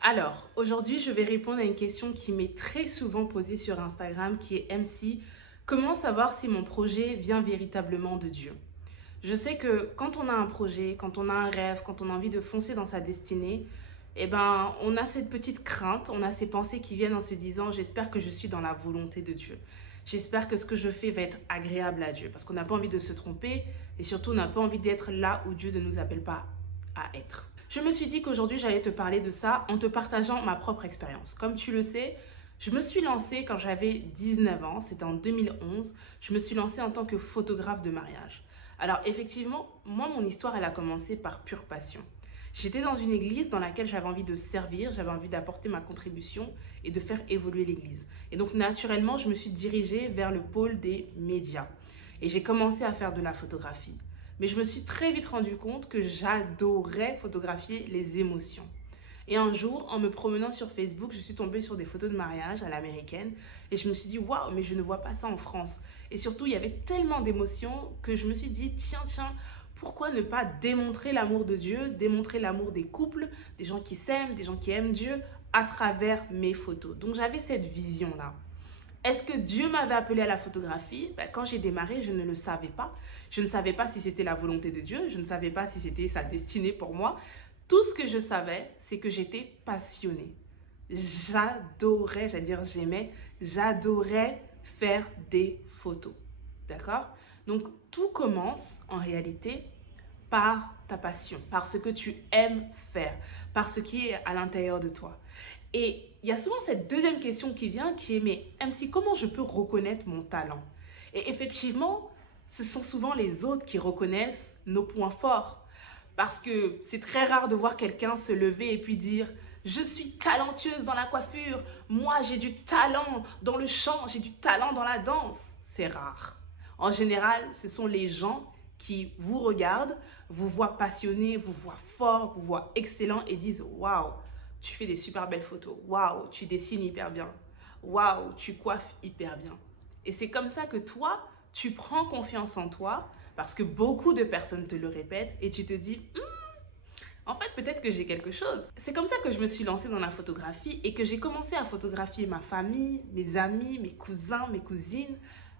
Alors, aujourd'hui, je vais répondre à une question qui m'est très souvent posée sur Instagram, qui est MC, comment savoir si mon projet vient véritablement de Dieu? Je sais que quand on a un projet, quand on a un rêve, quand on a envie de foncer dans sa destinée, eh ben, on a cette petite crainte, on a ces pensées qui viennent en se disant, j'espère que je suis dans la volonté de Dieu. J'espère que ce que je fais va être agréable à Dieu, parce qu'on n'a pas envie de se tromper et surtout on n'a pas envie d'être là où Dieu ne nous appelle pas à être. Je me suis dit qu'aujourd'hui j'allais te parler de ça en te partageant ma propre expérience. Comme tu le sais, je me suis lancée quand j'avais 19 ans, c'était en 2011, je me suis lancée en tant que photographe de mariage. Alors effectivement, moi mon histoire elle a commencé par pure passion. J'étais dans une église dans laquelle j'avais envie de servir, j'avais envie d'apporter ma contribution et de faire évoluer l'église. Et donc naturellement, je me suis dirigée vers le pôle des médias. Et j'ai commencé à faire de la photographie. Mais je me suis très vite rendu compte que j'adorais photographier les émotions. Et un jour, en me promenant sur Facebook, je suis tombée sur des photos de mariage à l'américaine et je me suis dit, waouh, mais je ne vois pas ça en France. Et surtout, il y avait tellement d'émotions que je me suis dit, tiens, pourquoi ne pas démontrer l'amour de Dieu, démontrer l'amour des couples, des gens qui s'aiment, des gens qui aiment Dieu à travers mes photos. Donc j'avais cette vision-là. Est-ce que Dieu m'avait appelé à la photographie? Quand j'ai démarré, je ne le savais pas. Je ne savais pas si c'était la volonté de Dieu. Je ne savais pas si c'était sa destinée pour moi. Tout ce que je savais, c'est que j'étais passionnée. J'adorais, j'allais dire j'aimais, j'adorais faire des photos. D'accord? Donc tout commence en réalité par ta passion, par ce que tu aimes faire, par ce qui est à l'intérieur de toi. Et il y a souvent cette deuxième question qui vient qui est, mais MC, comment je peux reconnaître mon talent? Et effectivement, ce sont souvent les autres qui reconnaissent nos points forts. Parce que c'est très rare de voir quelqu'un se lever et puis dire, je suis talentueuse dans la coiffure, moi j'ai du talent dans le chant, j'ai du talent dans la danse. C'est rare. En général, ce sont les gens qui vous regardent, vous voient passionné, vous voient fort, vous voient excellent et disent, waouh, tu fais des super belles photos. Waouh, tu dessines hyper bien. Waouh, tu coiffes hyper bien. Et c'est comme ça que toi, tu prends confiance en toi parce que beaucoup de personnes te le répètent et tu te dis, en fait, peut-être que j'ai quelque chose. C'est comme ça que je me suis lancée dans la photographie et que j'ai commencé à photographier ma famille, mes amis, mes cousins, mes cousines.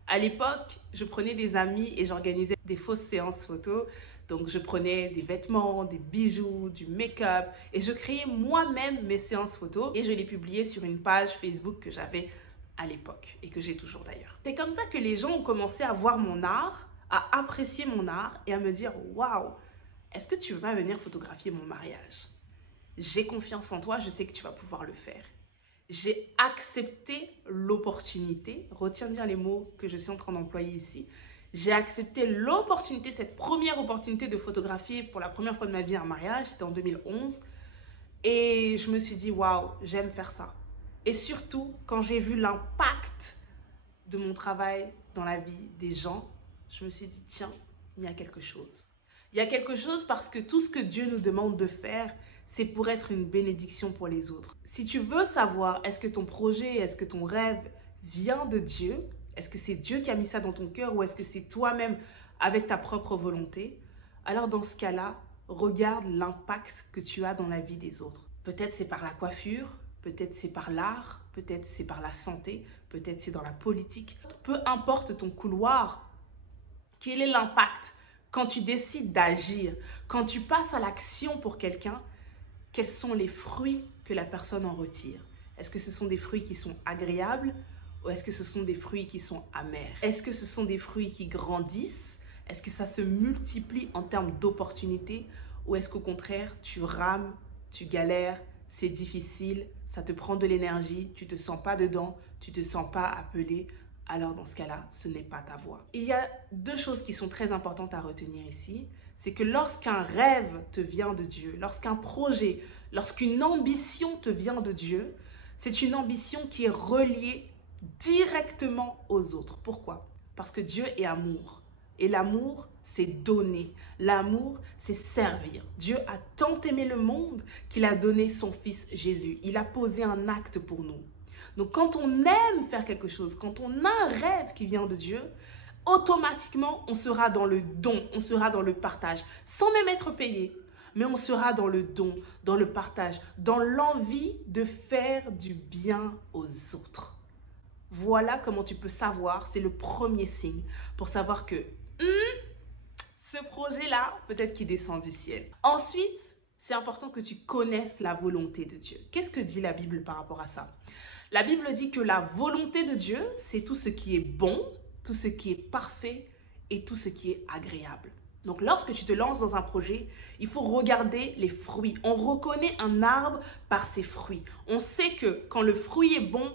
À l'époque, je prenais des amis et j'organisais des fausses séances photos. Donc, je prenais des vêtements, des bijoux, du make-up et je créais moi-même mes séances photos et je les publiais sur une page Facebook que j'avais à l'époque et que j'ai toujours d'ailleurs. C'est comme ça que les gens ont commencé à voir mon art, à apprécier mon art et à me dire « Waouh, est-ce que tu veux pas venir photographier mon mariage? J'ai confiance en toi, je sais que tu vas pouvoir le faire. » J'ai accepté l'opportunité, retiens bien les mots que je suis en train d'employer ici, j'ai accepté l'opportunité, cette première opportunité de photographier pour la première fois de ma vie un mariage, c'était en 2011, et je me suis dit, waouh, j'aime faire ça. Et surtout, quand j'ai vu l'impact de mon travail dans la vie des gens, je me suis dit, tiens, il y a quelque chose. Il y a quelque chose parce que tout ce que Dieu nous demande de faire, c'est pour être une bénédiction pour les autres. Si tu veux savoir, est-ce que ton projet, est-ce que ton rêve vient de Dieu? Est-ce que c'est Dieu qui a mis ça dans ton cœur ou est-ce que c'est toi-même avec ta propre volonté? Alors dans ce cas-là, regarde l'impact que tu as dans la vie des autres. Peut-être c'est par la coiffure, peut-être c'est par l'art, peut-être c'est par la santé, peut-être c'est dans la politique. Peu importe ton couloir, quel est l'impact quand tu décides d'agir, quand tu passes à l'action pour quelqu'un, quels sont les fruits que la personne en retire? Est-ce que ce sont des fruits qui sont agréables ou est-ce que ce sont des fruits qui sont amers? Est-ce que ce sont des fruits qui grandissent? Est-ce que ça se multiplie en termes d'opportunités ou est-ce qu'au contraire, tu rames, tu galères, c'est difficile, ça te prend de l'énergie, tu ne te sens pas dedans, tu ne te sens pas appelé? Alors dans ce cas-là, ce n'est pas ta voie. Il y a deux choses qui sont très importantes à retenir ici. C'est que lorsqu'un rêve te vient de Dieu, lorsqu'un projet, lorsqu'une ambition te vient de Dieu, c'est une ambition qui est reliée directement aux autres. Pourquoi? Parce que Dieu est amour. Et l'amour, c'est donner. L'amour, c'est servir. Dieu a tant aimé le monde qu'il a donné son Fils Jésus. Il a posé un acte pour nous. Donc quand on aime faire quelque chose, quand on a un rêve qui vient de Dieu, automatiquement, on sera dans le don, on sera dans le partage, sans même être payé. mais on sera dans le don, dans le partage, dans l'envie de faire du bien aux autres. Voilà comment tu peux savoir, c'est le premier signe pour savoir que ce projet-là, peut-être qu'il descend du ciel. Ensuite, c'est important que tu connaisses la volonté de Dieu. Qu'est-ce que dit la Bible par rapport à ça? La Bible dit que la volonté de Dieu, c'est tout ce qui est bon, tout ce qui est parfait et tout ce qui est agréable. Donc, lorsque tu te lances dans un projet, il faut regarder les fruits. On reconnaît un arbre par ses fruits. On sait que quand le fruit est bon,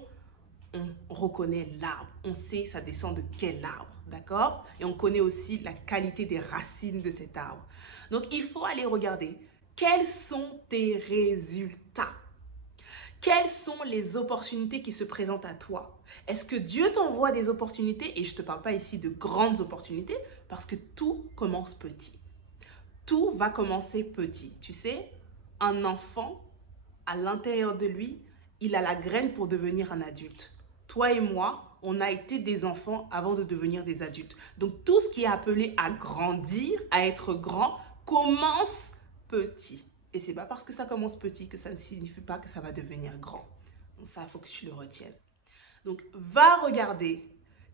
on reconnaît l'arbre. On sait ça descend de quel arbre, d'accord? Et on connaît aussi la qualité des racines de cet arbre. Donc, il faut aller regarder quels sont tes résultats. Quelles sont les opportunités qui se présentent à toi? Est-ce que Dieu t'envoie des opportunités? Et je ne te parle pas ici de grandes opportunités parce que tout commence petit. Tout va commencer petit. Tu sais, un enfant, à l'intérieur de lui, il a la graine pour devenir un adulte. Toi et moi, on a été des enfants avant de devenir des adultes. Donc, tout ce qui est appelé à grandir, à être grand, commence petit. Et ce n'est pas parce que ça commence petit que ça ne signifie pas que ça va devenir grand. Donc ça, il faut que tu le retiennes. Donc, va regarder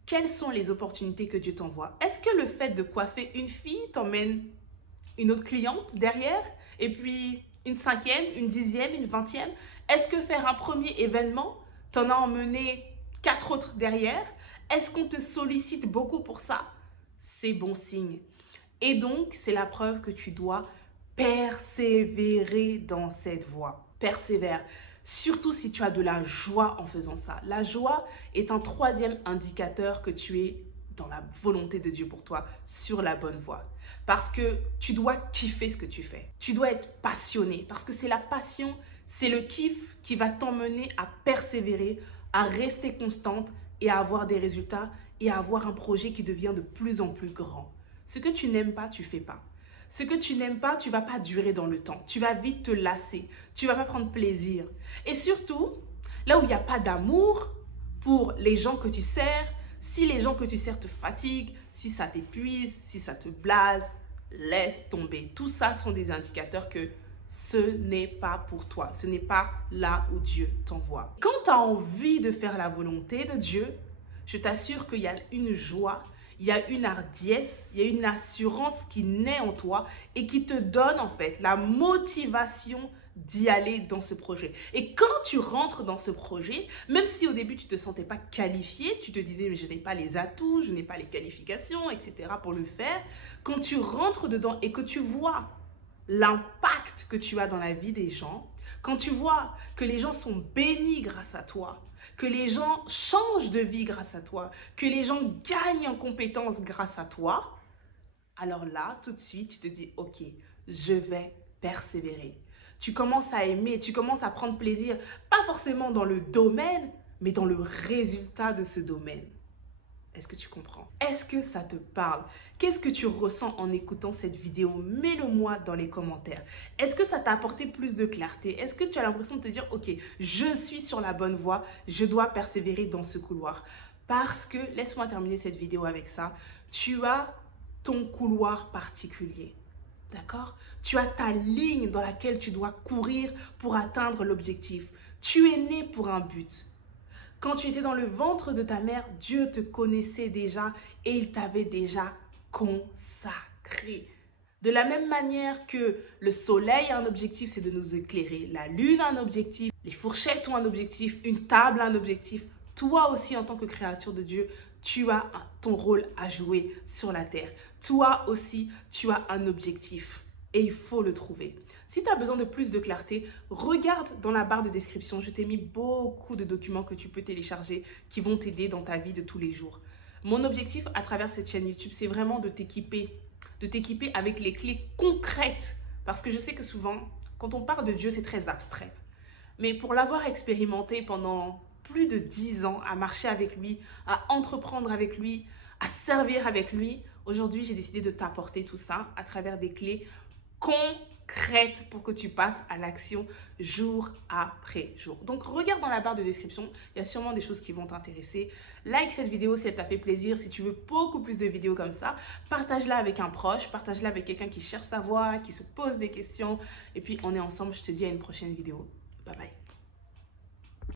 quelles sont les opportunités que Dieu t'envoie. Est-ce que le fait de coiffer une fille t'emmène une autre cliente derrière? Et puis, une 5e, une 10e, une 20e? Est-ce que faire un premier événement t'en a emmené 4 autres derrière? Est-ce qu'on te sollicite beaucoup pour ça? C'est bon signe. Et donc, c'est la preuve que tu dois persévérer dans cette voie. Persévère. Surtout si tu as de la joie en faisant ça. La joie est un 3e indicateur que tu es dans la volonté de Dieu pour toi, sur la bonne voie. Parce que tu dois kiffer ce que tu fais. Tu dois être passionné. Parce que c'est la passion, c'est le kiff qui va t'emmener à persévérer, à rester constante et à avoir des résultats et à avoir un projet qui devient de plus en plus grand. Ce que tu n'aimes pas, tu ne fais pas. Ce que tu n'aimes pas, tu ne vas pas durer dans le temps. Tu vas vite te lasser. Tu ne vas pas prendre plaisir. Et surtout, là où il n'y a pas d'amour pour les gens que tu sers, si les gens que tu sers te fatiguent, si ça t'épuise, si ça te blase, laisse tomber. Tout ça sont des indicateurs que ce n'est pas pour toi. Ce n'est pas là où Dieu t'envoie. Quand tu as envie de faire la volonté de Dieu, je t'assure qu'il y a une joie, il y a une hardiesse, il y a une assurance qui naît en toi et qui te donne en fait la motivation d'y aller dans ce projet. Et quand tu rentres dans ce projet, même si au début tu ne te sentais pas qualifié, tu te disais mais je n'ai pas les atouts, je n'ai pas les qualifications, etc. pour le faire, quand tu rentres dedans et que tu vois l'impact que tu as dans la vie des gens, quand tu vois que les gens sont bénis grâce à toi, que les gens changent de vie grâce à toi, que les gens gagnent en compétences grâce à toi, alors là, tout de suite, tu te dis, ok, je vais persévérer. Tu commences à aimer, tu commences à prendre plaisir, pas forcément dans le domaine, mais dans le résultat de ce domaine. Est-ce que tu comprends? Est-ce que ça te parle? Qu'est-ce que tu ressens en écoutant cette vidéo? Mets-le-moi dans les commentaires. Est-ce que ça t'a apporté plus de clarté? Est-ce que tu as l'impression de te dire, ok, je suis sur la bonne voie, je dois persévérer dans ce couloir? Parce que, laisse-moi terminer cette vidéo avec ça, tu as ton couloir particulier. D'accord? Tu as ta ligne dans laquelle tu dois courir pour atteindre l'objectif. Tu es né pour un but. Quand tu étais dans le ventre de ta mère, Dieu te connaissait déjà et il t'avait déjà consacré. De la même manière que le soleil a un objectif, c'est de nous éclairer. La lune a un objectif, les fourchettes ont un objectif, une table a un objectif. Toi aussi, en tant que créature de Dieu, tu as ton rôle à jouer sur la terre. Toi aussi, tu as un objectif et il faut le trouver. Si tu as besoin de plus de clarté, regarde dans la barre de description. Je t'ai mis beaucoup de documents que tu peux télécharger qui vont t'aider dans ta vie de tous les jours. Mon objectif à travers cette chaîne YouTube, c'est vraiment de t'équiper avec les clés concrètes. Parce que je sais que souvent, quand on parle de Dieu, c'est très abstrait. Mais pour l'avoir expérimenté pendant plus de 10 ans, à marcher avec lui, à entreprendre avec lui, à servir avec lui, aujourd'hui, j'ai décidé de t'apporter tout ça à travers des clés concrètes. concrètes pour que tu passes à l'action jour après jour. Donc, regarde dans la barre de description, il y a sûrement des choses qui vont t'intéresser. Like cette vidéo si elle t'a fait plaisir. Si tu veux beaucoup plus de vidéos comme ça, partage-la avec un proche, partage-la avec quelqu'un qui cherche sa voie, qui se pose des questions. Et puis, on est ensemble. Je te dis à une prochaine vidéo. Bye bye.